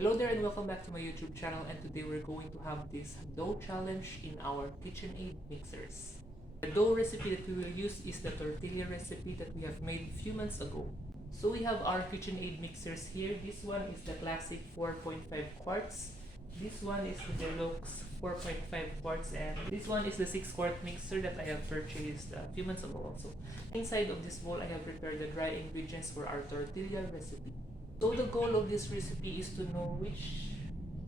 Hello there and welcome back to my YouTube channel, and today we're going to have this dough challenge in our KitchenAid mixers. The dough recipe that we will use is the tortilla recipe that we have made a few months ago. So we have our KitchenAid mixers here. This one is the classic 4.5 quarts. This one is the Deluxe 4.5 quarts, and this one is the 6 quart mixer that I have purchased a few months ago also. Inside of this bowl, I have prepared the dry ingredients for our tortilla recipe. So the goal of this recipe is to know which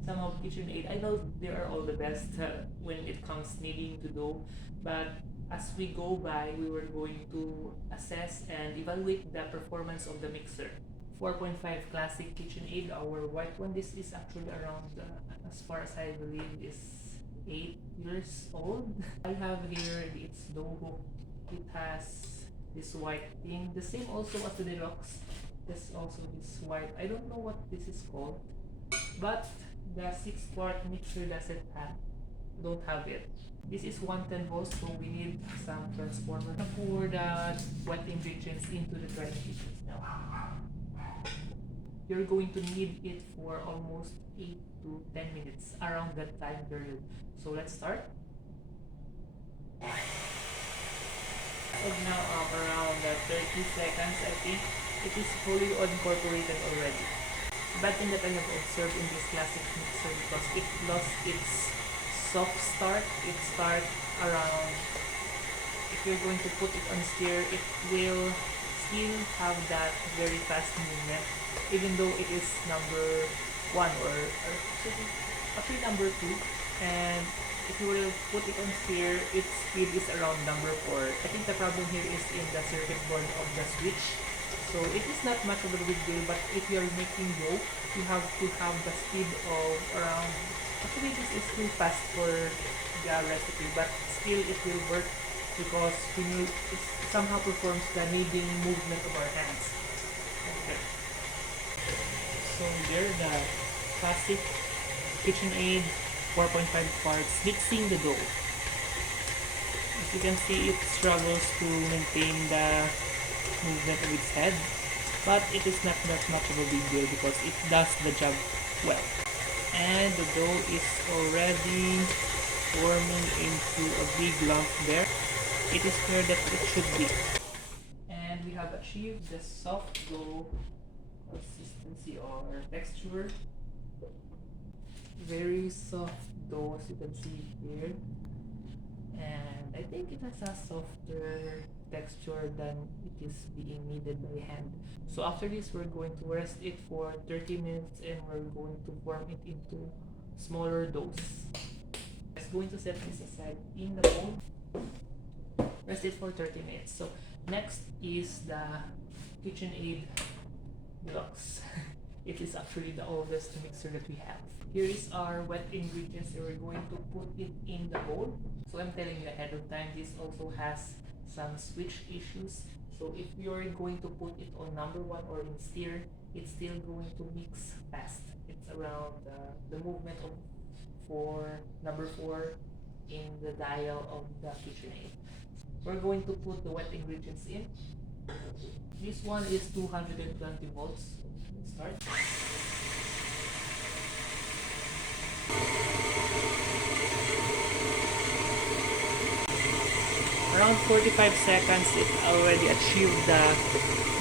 somehow KitchenAid. I know they are all the best when it comes kneading to dough, but as we go by, we were going to assess and evaluate the performance of the mixer. 4.5 classic KitchenAid, our white one. This is actually around, as far as I believe, is 8 years old. I have here its dough hook. It has this white thing, the same also as the Deluxe. There's also this white, I don't know what this is called, but the 6 quart mixer don't have it. This is 110 volts, so we need some transformer to pour the wet ingredients into the dry ingredients now. You're going to knead it for almost 8 to 10 minutes, around that time period. So let's start. And now around 30 seconds, I think it is fully incorporated already. Bad thing that I have observed in this classic mixer, because it lost its soft start. It starts around, if you're going to put it on stir, it will still have that very fast movement, even though it is number 1 or actually number 2. And if you will put it on stir, its speed is around number 4. I think the problem here is in the circuit board of the switch. So it is not much of a big deal, but if you are making dough, you have to have the speed of around, actually this is too fast for the recipe, but still it will work because it somehow performs the kneading movement of our hands. Okay. So there, the classic KitchenAid 4.5 quarts mixing the dough. As you can see, it struggles to maintain the movement of its head, but it is not that much of a big deal because it does the job well. And the dough is already forming into a big lump there. It is where that it should be. And we have achieved the soft dough consistency or texture. Very soft dough, as you can see here. And I think it has a softer texture than it is being kneaded by hand. So after this, we're going to rest it for 30 minutes and we're going to form it into smaller doughs. I'm going to set this aside in the bowl. Rest it for 30 minutes. So next is the KitchenAid Deluxe. It is actually the oldest mixer that we have. Here is our wet ingredients, and we're going to put it in the bowl. So I'm telling you ahead of time, this also has some switch issues. So if you're going to put it on number 1 or in stir, it's still going to mix fast. It's around the movement of number 4 in the dial of the KitchenAid. We're going to put the wet ingredients in. This one is 220 volts. Let's start. Around 45 seconds, it already achieved the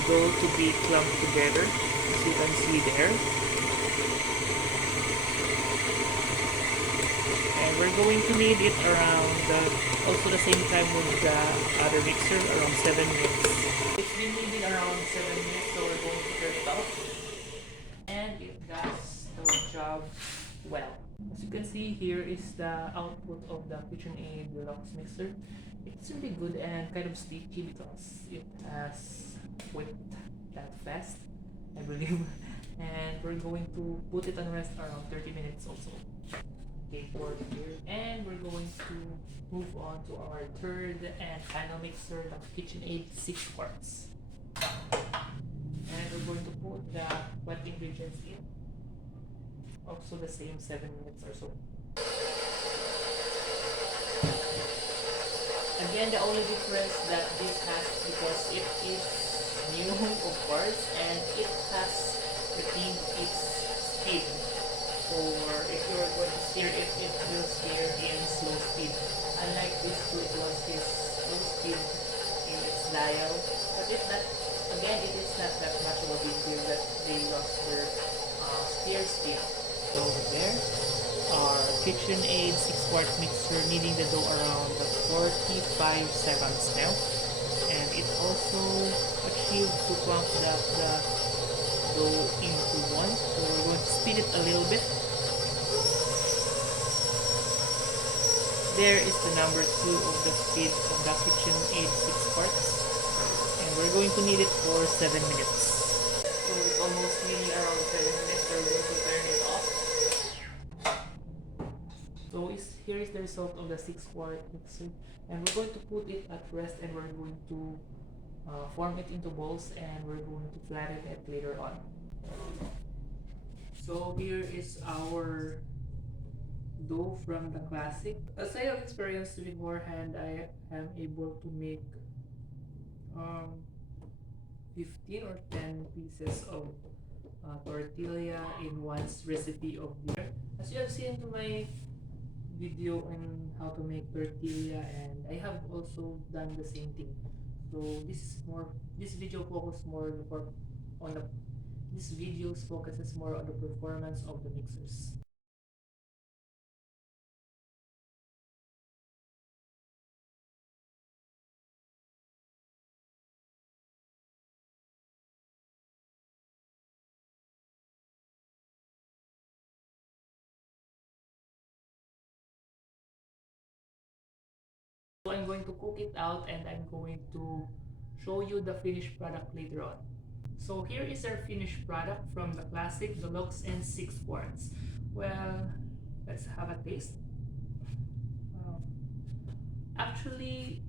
dough to be clumped together, as you can see there. And we're going to knead it around also the same time with the other mixer, around 7 minutes. It's been kneading around 7 minutes, so we're going to turn it off. And it does the job well. As you can see, here is the output of the KitchenAid Deluxe mixer. It's really good and kind of sticky because it has whipped that fast, I believe. And we're going to put it on rest around 30 minutes also. Okay, for here. And we're going to move on to our third and final mixer, the KitchenAid 6 quarts. And we're going to put the wet ingredients in. Also the same 7 minutes or so. Again, the only difference that this has, because it is new of course, and it has retained its speed. or if you're going to steer it, it will steer in slow speed. Unlike this two, it was his slow speed in its dial. But it's not, again, it is not that much of a big deal that they lost their steer speed. So there, our KitchenAid 6-quart mixer kneading the dough around 45 seconds now. And it also achieved to clump the dough into one. So we're going to speed it a little bit. There is the number 2 of the speed of the KitchenAid 6-quarts. And we're going to knead it for 7 minutes. So it's almost nearly around 7 minutes. We're going to turn it off. So here is the result of the 6-quart mixer. And we're going to put it at rest, and we're going to form it into balls, and we're going to flatten it later on. So here is our dough from the classic. As I have experienced beforehand, I am able to make 15 or 10 pieces of tortilla in one's recipe of the. As you have seen to my video on how to make tortilla, and I have also done the same thing. So this video focuses more on the this video focuses more on the performance of the mixers. So I'm going to cook it out, and I'm going to show you the finished product later on. So here is our finished product from the classic, deluxe, and 6-quarts. Well, let's have a taste. Actually,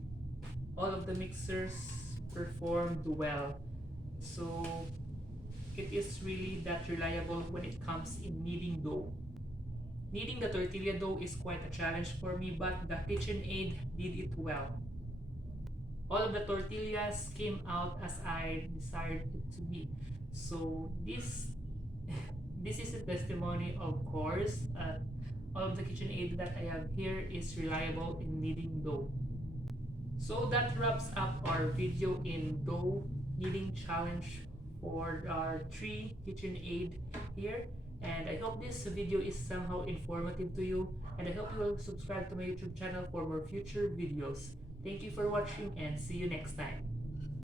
all of the mixers performed well. So it is really that reliable when it comes in kneading dough. Kneading the tortilla dough is quite a challenge for me, but the KitchenAid did it well. All of the tortillas came out as I desired it to be. So this is a testimony, of course. All of the KitchenAid that I have here is reliable in kneading dough. So that wraps up our video in dough kneading challenge for our 3 KitchenAid here. And I hope this video is somehow informative to you, and I hope you will subscribe to my YouTube channel for more future videos. Thank you for watching, and see you next time.